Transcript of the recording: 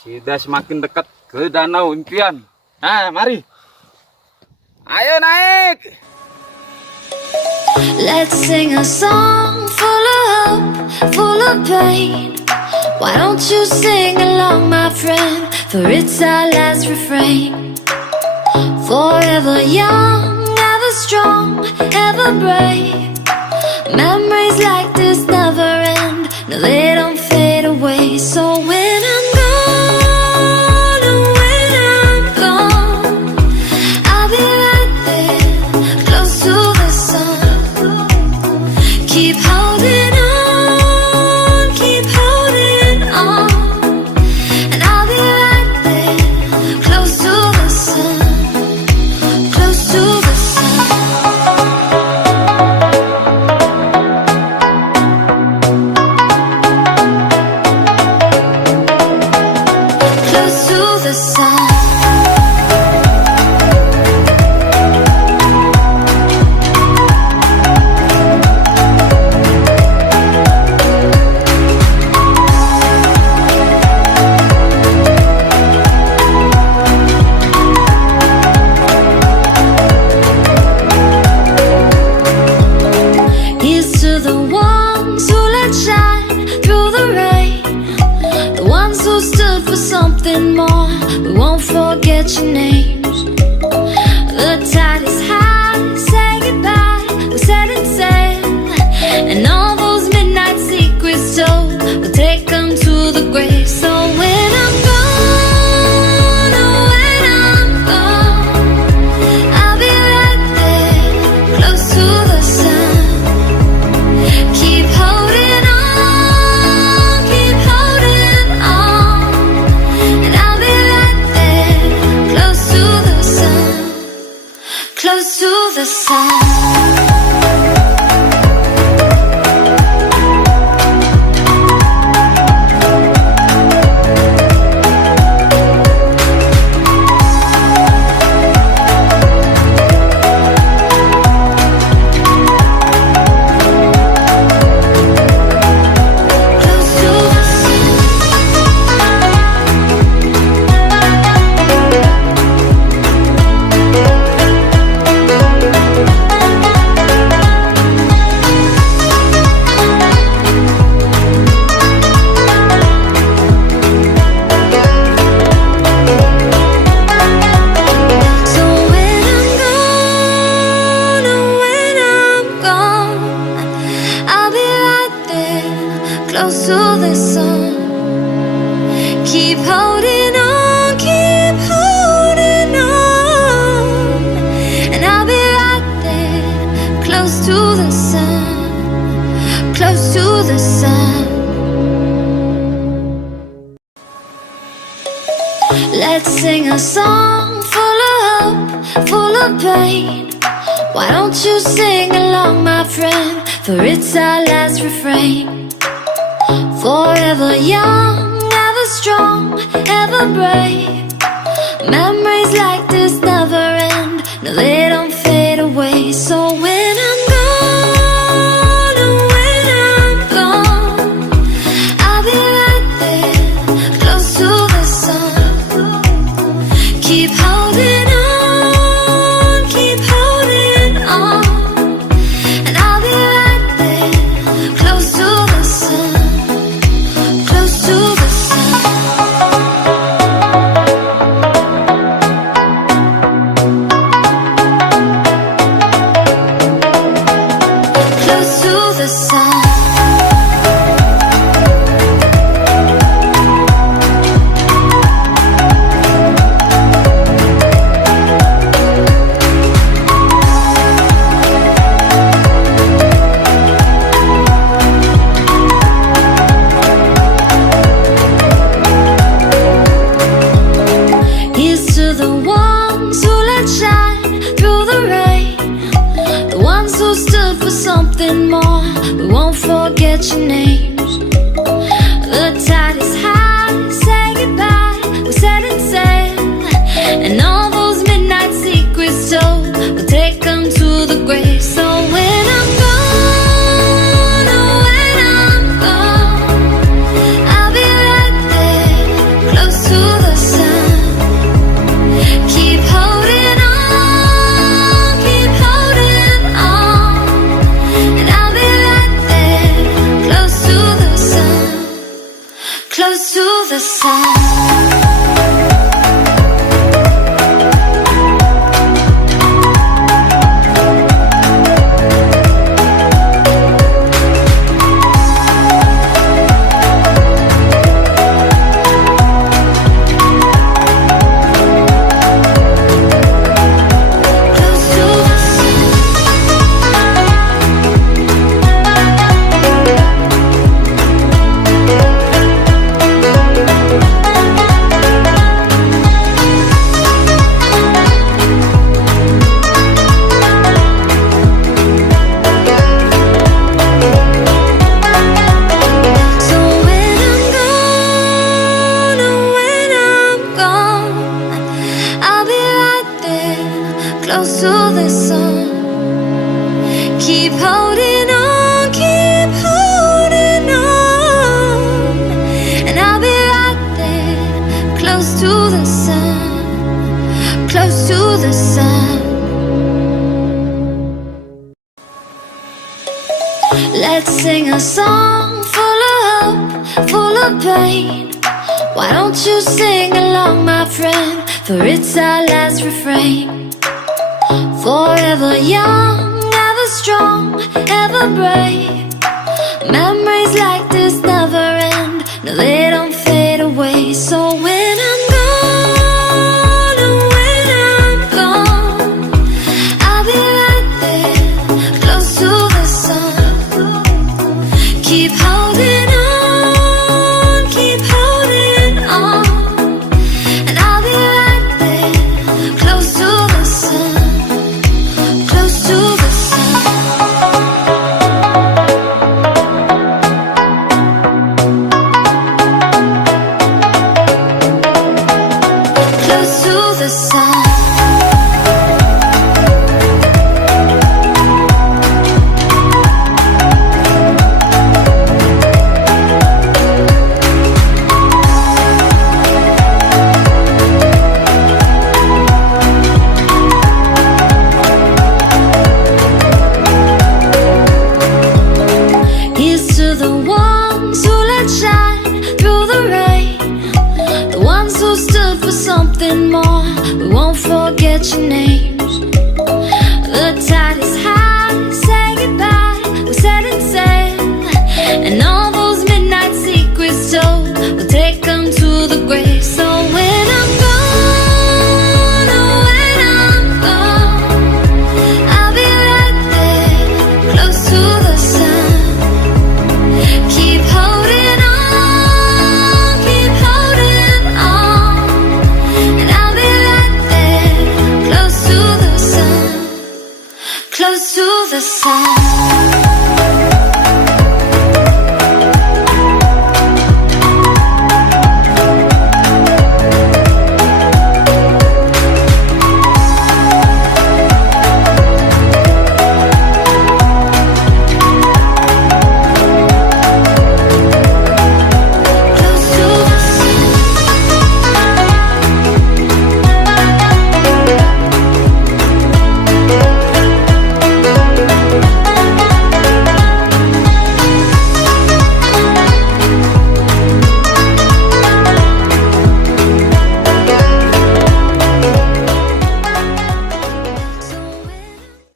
Sudah semakin dekat ke danau impian. Nah, mari. Ayo naik. Let's sing a song full of hope, full of pain. Why don't you sing along, my friend? For it's our last refrain. Forever young, ever strong, ever brave. Memories like this never end. No, they don't fade away. So when I'm gone, oh, when I'm gone, I'll be right there, close to the sun. Keep holding on, keep holding on, and I'll be right there, close to the sun, close to the sun. Close to the sun. Here's to the ones who let shine through the rain, the ones who stood for something more. We won't forget your names. The tide is high, say goodbye, we're setting sail, and all those midnight secrets told, we'll take them to the grave. So when I'm gone, oh, when I'm gone, I'll be right there, close to the sun. Keep holding on, keep holding on, and I'll be right there, close to the sun, close to the sun. Close to the sun. So when I'm gone, oh, when I'm gone, I'll be right there, close to the sun. Keep holding on, keep holding on, and I'll be right there, close to the sun, close to the sun. Let's sing a song full of hope, full of pain. Why don't you sing along, my friend? For it's our last refrain. Forever young, ever strong, ever brave. Memories like this never end. No, they don't fade away. So when I'm gone, oh, when I'm gone, I'll be right there, close to the sun. Keep holding on, keep holding on, and I'll be right there, close to the sun, close to the sun. Close to the sun. Here's to the ones who let shine through the rain, the ones who stood for something more. We won't forget your names. The tide is high, say goodbye, we're setting sail, and all those midnight secrets told, we'll take them to the grave. So when I'm gone, oh, when I'm gone, I'll be right there, close to sun. Close to the sun. So when I'm gone, oh, when I'm gone, I'll be right there, close to the sun. Keep holding on, keep holding on, and I'll be right there, close to the sun, close to the sun. Let's sing a song full of hope, full of pain. Why don't you sing along, my friend? For it's our last refrain. Forever young, ever strong, ever brave. Memories like this never end. No, they don't fade away. So when I'm gone, oh, when I'm gone, I'll be right there, close to the sun. Keep holding on, keep holding on, and I'll be right there, close to the sun, close to the sun. Close to the sun. Here's to the ones who let shine through the rain, the ones who stood for something more. We won't forget your name.